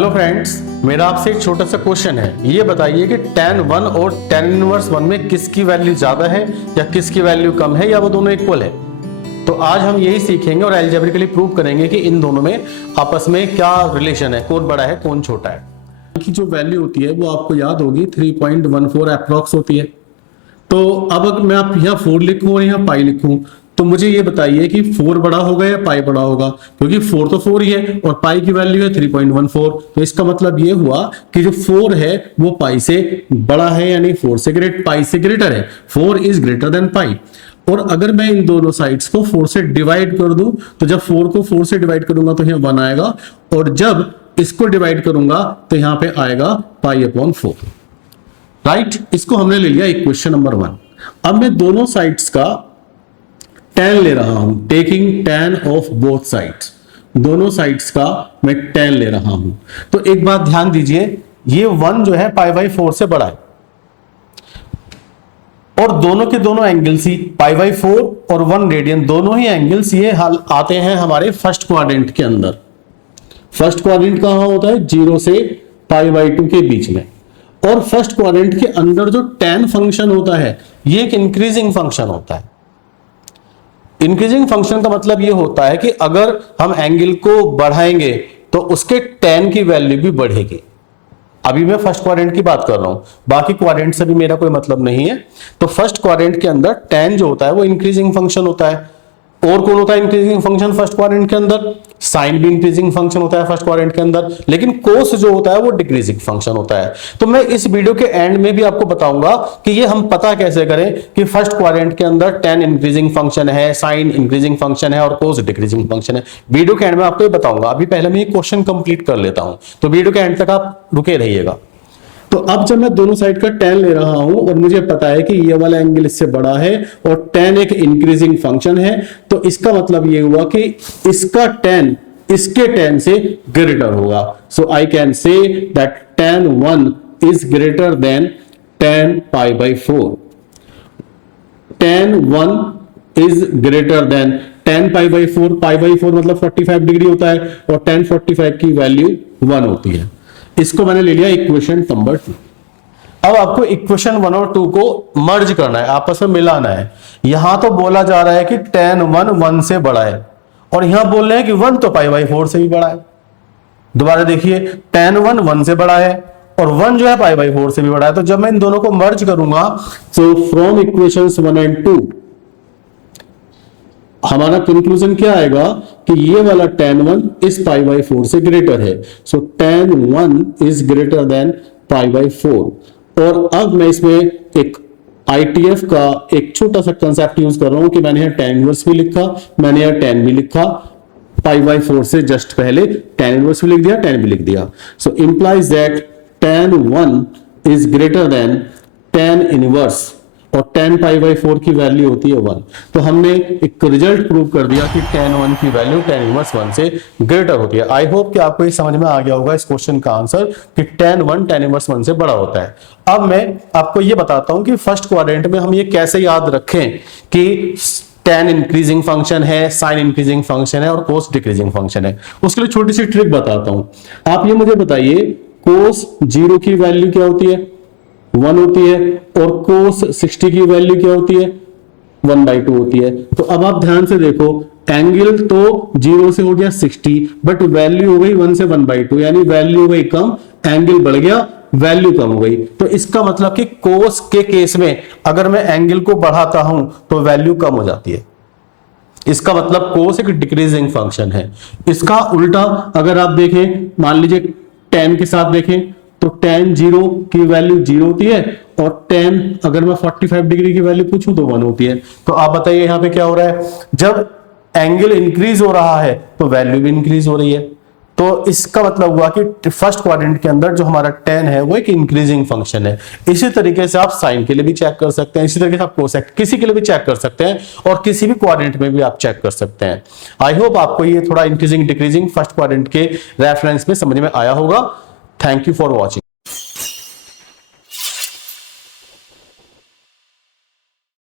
Hello friends, मेरा आपसे एक छोटा सा क्वेश्चन है। ये बताइए कि tan 1 और tan इनवर्स 1 में किसकी वैल्यू ज्यादा है या किसकी वैल्यू कम है या वो दोनों इक्वल है। तो आज हम यही सीखेंगे और अलजेब्रिकली प्रूव करेंगे कि इन दोनों में आपस में क्या रिलेशन है, कौन बड़ा है कौन छोटा है। की जो वैल्यू होती है वो आपको याद होगी 3.14 अप्रॉक्स होती है। तो अब अगर मैं आप यहाँ 4 लिखूं और यहाँ पाई लिखूं तो मुझे ये बताइए कि 4 बड़ा होगा या पाई बड़ा होगा, क्योंकि 4 तो 4 ही है और पाई की वैल्यू है 3.14। तो इसका मतलब ये हुआ कि जो 4 है वो पाई से बड़ा है, यानी 4 से पाई से ग्रेटर है। 4 इज ग्रेटर देन पाई। और अगर मैं इन दोनों साइड्स को 4 से डिवाइड कर दूं तो जब 4 को 4 से डिवाइड करूंगा तो यहाँ 1 आएगा, और जब इसको डिवाइड करूंगा तो यहाँ पे आएगा पाई अपॉन 4। राइट, इसको हमने ले लिया इक्वेशन नंबर 1। अब मैं दोनों साइड्स का tan ले रहा हूं, taking tan of both sides. दोनों साइड्स का मैं tan ले रहा हूं। तो एक बात ध्यान दीजिए, ये 1 जो है पाई बाई 4 से बड़ा है और दोनों के दोनों एंगल्स ही पाई बाई 4 और 1 रेडियन, दोनों ही एंगल्स ये आते हैं हमारे फर्स्ट क्वाड्रेंट के अंदर। फर्स्ट क्वाड्रेंट कहां होता है? 0 से पाई बाई 2 के बीच में। और फर्स्ट क्वाड्रेंट के अंदर जो tan फंक्शन होता है ये एक इंक्रीजिंग फंक्शन होता है। इंक्रीजिंग फंक्शन का मतलब ये होता है कि अगर हम एंगल को बढ़ाएंगे तो उसके tan की वैल्यू भी बढ़ेगी। अभी मैं फर्स्ट क्वाड्रेंट की बात कर रहा हूं, बाकी क्वाड्रेंट से भी मेरा कोई मतलब नहीं है। तो फर्स्ट क्वाड्रेंट के अंदर tan जो होता है वो इंक्रीजिंग फंक्शन होता है। और कौन होता है इंक्रीजिंग फंक्शन फर्स्ट क्वाड्रेंट के अंदर? साइन भी इंक्रीजिंग फंक्शन होता है फर्स्ट क्वाड्रेंट के अंदर, लेकिन कोस जो होता है वो डिक्रीजिंग फंक्शन होता है। तो मैं इस वीडियो के एंड में भी आपको बताऊंगा कि ये हम पता कैसे करें कि फर्स्ट क्वाड्रेंट के अंदर tan इंक्रीजिंग फंक्शन है, साइन इंक्रीजिंग फंक्शन है और कोस डिक्रीजिंग फंक्शन है। वीडियो के एंड में आपको ये बताऊंगा। अभी पहले मैं ये क्वेश्चन कंप्लीट कर लेता हूं, तो वीडियो के एंड तक आप रुके रहिएगा। तो अब जब मैं दोनों साइड का tan ले रहा हूं और मुझे पता है कि ये वाला एंगल इससे बड़ा है और tan एक इंक्रीजिंग फंक्शन है, तो इसका मतलब ये हुआ कि इसका tan इसके tan से ग्रेटर होगा। So I can say that tan 1 is greater than tan pi by 4। tan 1 is greater than tan pi by 4। Pi by 4 मतलब 45 डिग्री होता है और tan 45 की वैल्यू 1 होती है। इसको मैंने ले लिया इक्वेशन नंबर 2। अब आपको इक्वेशन 1 और 2 को मर्ज करना है, आपस में मिलाना है। यहां तो बोला जा रहा है कि tan 1 1 से बड़ा है और यहां बोल रहे हैं कि 1 तो पाई बाई 4 से भी बड़ा है। दोबारा देखिए, tan 1 1 से बड़ा है और 1 जो है पाई बाई 4 से भी बड़ा है। तो जब मैं इन दोनों को मर्ज करूंगा, सो फ्रॉम इक्वेशंस 1 एंड 2 हमारा कंक्लूजन क्या आएगा कि ये वाला tan 1 इस पाई बाई 4 से ग्रेटर है। सो tan 1 is greater than pi by 4। और अब मैं इसमें एक ITF का एक छोटा सा कंसेप्ट यूज कर रहा हूं कि मैंने यहाँ tan इनवर्स भी लिखा, मैंने यहाँ tan भी लिखा, पाई बाई 4 से जस्ट पहले tan इनवर्स भी लिख दिया, tan भी लिख दिया। So implies that tan 1 is greater than tan inverse और tan पाई बाई 4 की वैल्यू होती है 1। तो हमने एक रिजल्ट प्रूव कर दिया कि tan 1 की वैल्यू tan इनवर्स 1 से ग्रेटर होती है। आई होप कि आपको ये समझ में आ गया होगा इस क्वेश्चन का आंसर कि tan 1 tan इनवर्स 1 से बड़ा होता है। अब मैं आपको ये बताता हूं कि फर्स्ट क्वाड्रेंट में हम ये कैसे याद रखें कि tan इंक्रीजिंग फंक्शन है, साइन इंक्रीजिंग फंक्शन है और कोस डिक्रीजिंग फंक्शन है। उसके लिए छोटी सी ट्रिक बताता हूं। आप ये मुझे बताइए, कोस 0 की वैल्यू क्या होती है? 1 होती है। और कोस 60 की वैल्यू क्या होती है? 1/2 होती है। तो अब आप ध्यान से देखो, एंगल तो 0 से हो गया 60, बट वैल्यू हो गई 1 से 1/2, यानी वैल्यू हो गई कम, एंगल बढ़ गया, वैल्यू कम हो गई। तो इसका मतलब कि कोस के केस में अगर मैं एंगल को बढ़ाता हूं तो वैल्यू कम हो जाती है। इसका मतलब कोस एक डिक्रीजिंग फंक्शन है। इसका उल्टा अगर आप देखें, मान लीजिए tan के साथ देखें तो tan 0 की वैल्यू 0 होती है और tan अगर मैं 45 डिग्री की वैल्यू पूछूं तो 1 होती है। तो आप बताइए यहां पे क्या हो रहा है? जब एंगल इंक्रीज हो रहा है तो वैल्यू भी इंक्रीज हो रही है। तो इसका मतलब हुआ कि फर्स्ट क्वाड्रेंट के अंदर जो हमारा tan है वो एक इंक्रीजिंग फंक्शन है। इसी तरीके से आप साइन के लिए भी चेक कर सकते हैं, इसी तरीके से आप कोसेक किसी के लिए भी चेक कर सकते हैं और किसी भी क्वाड्रेंट में भी आप चेक कर सकते हैं। आई होप आपको ये थोड़ा इंक्रीजिंग डिक्रीजिंग फर्स्ट क्वाड्रेंट के रेफरेंस में समझ में आया होगा। Thank you for watching.